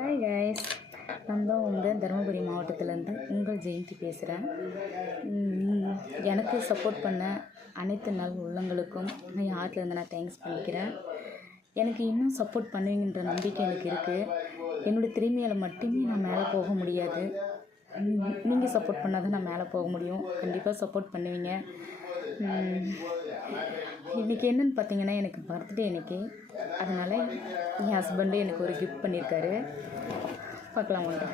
Hi guys, நான் தான் உங்கள் தருமபுரி மாவட்டத்திலேருந்து உங்கள் ஜெயந்தி பேசுகிறேன். எனக்கு சப்போர்ட் பண்ண அனைத்து நல் உள்ளங்களுக்கும் நான் ஹார்ட்லேருந்து நான் தேங்க்ஸ் பண்ணிக்கிறேன். எனக்கு இன்னும் சப்போர்ட் பண்ணுவீங்கன்ற நம்பிக்கை எனக்கு இருக்குது. என்னோடய திறமையால் மட்டுமே நான் மேலே போக முடியாது. நீங்கள் சப்போர்ட் பண்ணால் தான் நான் மேலே போக முடியும். கண்டிப்பாக சப்போர்ட் பண்ணுவீங்க. இன்றைக்கி என்னென்னு பார்த்தீங்கன்னா, எனக்கு பர்த்டே இன்றைக்கி. அதனால் என் ஹஸ்பண்டு எனக்கு ஒரு கிஃப்ட் பண்ணியிருக்காரு. பார்க்கலாம் வாங்க.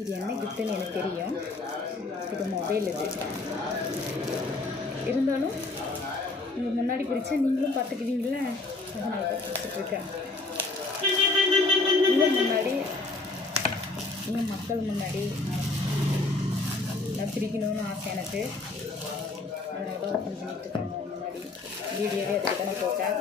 இது என்ன கிஃப்ட்டுன்னு எனக்கு தெரியும். இது மொபைல். இது இருந்தாலும் நீங்கள் முன்னாடி பிடிச்சா நீங்களும் பார்த்துக்குவீங்களே, அதனால தான் பிடிச்சிட்ருக்கேன். இன்னும் முன்னாடி இன்னும் மக்கள் முன்னாடி நான் பிடிக்கணும்னு ஆசை எனக்கு. அதனால தான் ஓப்பன் பண்ணிட்டுருக்காங்க. முன்னாடி வீடியோவே அதுக்கு தான் நான் போட்டேன்.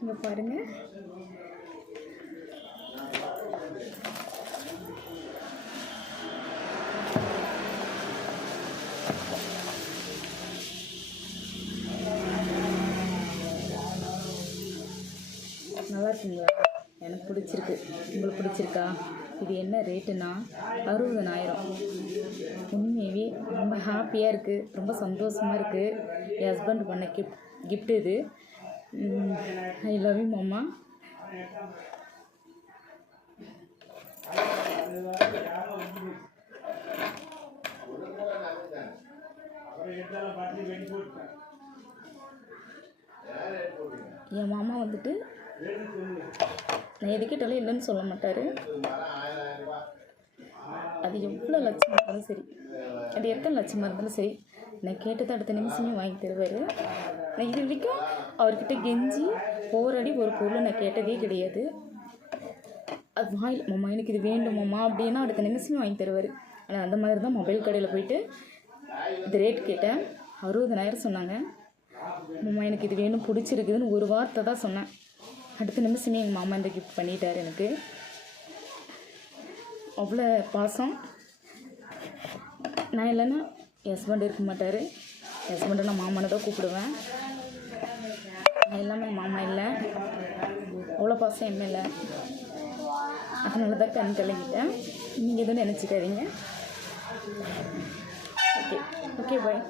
இங்கே பாருங்கள், நல்லா இருக்குங்களா? எனக்கு பிடிச்சிருக்கு. உங்களுக்கு பிடிச்சிருக்கா? இது என்ன ரேட்டுன்னா 60,000. உண்மையாகவே ரொம்ப ஹாப்பியாக இருக்குது, ரொம்ப சந்தோஷமாக இருக்குது. என் ஹஸ்பண்ட் பண்ண கிஃப்ட் இது. ஐ லவ் யூ மாமா. என் மாமா வந்துட்டு நான் எதுக்கிட்டாலும் இல்லைன்னு சொல்ல மாட்டார். அது எவ்வளோ லட்சமாக இருந்தாலும் சரி, அது எத்தனை லட்சமாக இருந்தாலும் சரி, நான் கேட்டதை அடுத்த நிமிஷமே வாங்கி தருவார். நான் இது வரைக்கும் அவர்கிட்ட கெஞ்சி போராடி ஒரு பொருளை நான் கேட்டதே கிடையாது. அது வாயில் மாமா எனக்கு இது வேண்டும் மாமா அப்படின்னா அடுத்த நிமிஷமே வாங்கி தருவார். ஆனால் அந்த மாதிரி தான் மொபைல் கடையில் போயிட்டு இது ரேட் கேட்டேன். 60,000 சொன்னாங்க. மாமா எனக்கு இது வேணும், பிடிச்சிருக்குதுன்னு ஒரு வார்த்தை தான் சொன்னேன். அடுத்த நிமிஷமே எங்கள் மாமா இந்த கிஃப்ட் பண்ணிட்டார் எனக்கு. அவ்வளோ பாசம். நான் இல்லைன்னா என் ஹஸ்பண்ட் இருக்க மாட்டார். என் ஹஸ்பண்டை நான் மாமானை தான் கூப்பிடுவேன். நான் எல்லாமே மாமா இல்லை, அவ்வளோ பாசம் என்ன இல்லை. அதனால தான் கண் கலங்கிட்டேன். நீங்கள் எதுவும் நினச்சிக்காதீங்க. Okay okay bye.